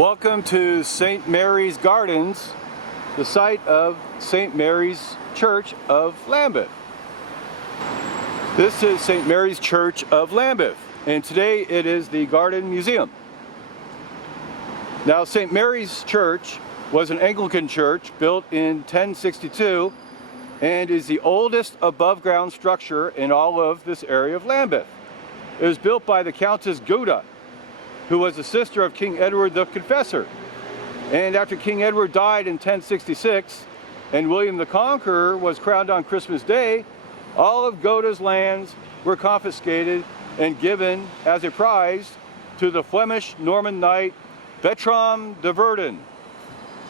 Welcome to St. Mary's Gardens, the site of St. Mary's Church of Lambeth. This is St. Mary's Church of Lambeth, and today it is the Garden Museum. Now, St. Mary's Church was an Anglican church built in 1062 and is the oldest above-ground structure in all of this area of Lambeth. It was built by the Countess Gouda, who was the sister of King Edward the Confessor. And after King Edward died in 1066 and William the Conqueror was crowned on Christmas Day, all of Gouda's lands were confiscated and given as a prize to the Flemish Norman knight Bertram de Verden,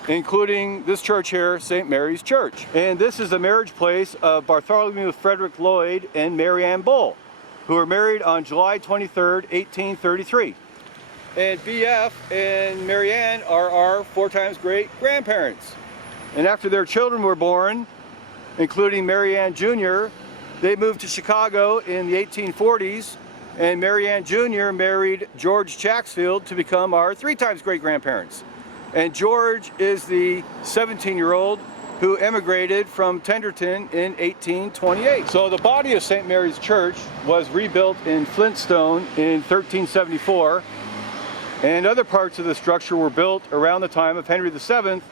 including this church here, St. Mary's Church. And this is the marriage place of Bartholomew Frederick Lloyd and Mary Ann Bull, who were married on July 23rd, 1833. And BF and Mary Ann are our 4 times great grandparents. And after their children were born, including Mary Ann Jr., they moved to Chicago in the 1840s, and Mary Ann Jr. married George Chaxfield to become our 3 times great grandparents. And George is the 17-year-old who emigrated from Tenderton in 1828. So the body of St. Mary's Church was rebuilt in Flintstone in 1374, and other parts of the structure were built around the time of Henry VII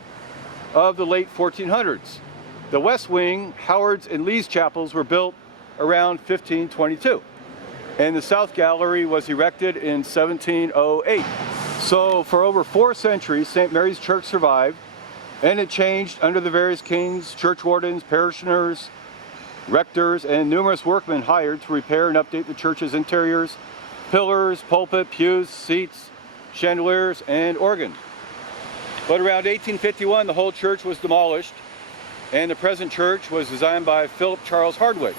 of the late 1400s. The west wing, Howard's and Lee's chapels were built around 1522, and the south gallery was erected in 1708. So for over 4 centuries, St. Mary's Church survived, and it changed under the various kings, church wardens, parishioners, rectors, and numerous workmen hired to repair and update the church's interiors, pillars, pulpit, pews, seats, chandeliers, and organ. But around 1851, the whole church was demolished, and the present church was designed by Philip Charles Hardwick.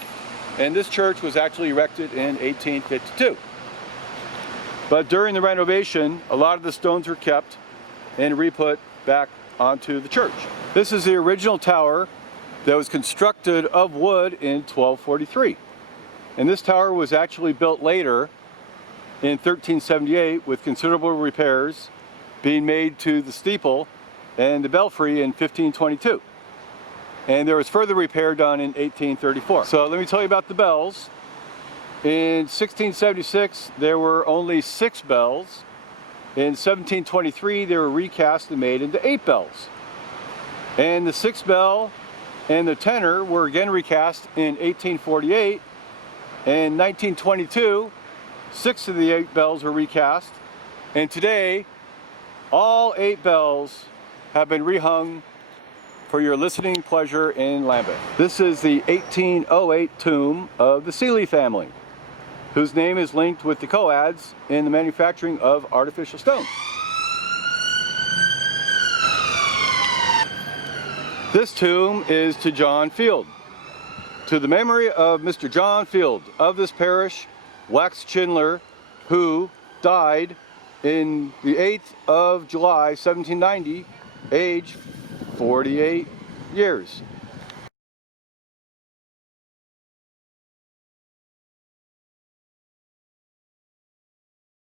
And this church was actually erected in 1852. But during the renovation, a lot of the stones were kept and re-put back onto the church. This is the original tower that was constructed of wood in 1243. And this tower was actually built later in 1378 with considerable repairs being made to the steeple and the belfry in 1522. And there was further repair done in 1834. So let me tell you about the bells. In 1676, there were only 6 bells. In 1723, they were recast and made into 8 bells. And the 6th bell and the tenor were again recast in 1848. And 1922, 6 of the 8 bells were recast. And today, all 8 bells have been rehung for your listening pleasure in Lambeth. This is the 1808 tomb of the Seeley family, whose name is linked with the Coads in the manufacturing of artificial stone. This tomb is to John Field. To the memory of Mr. John Field of this parish, wax chandler, who died in the 8th of July, 1790, age 48 years.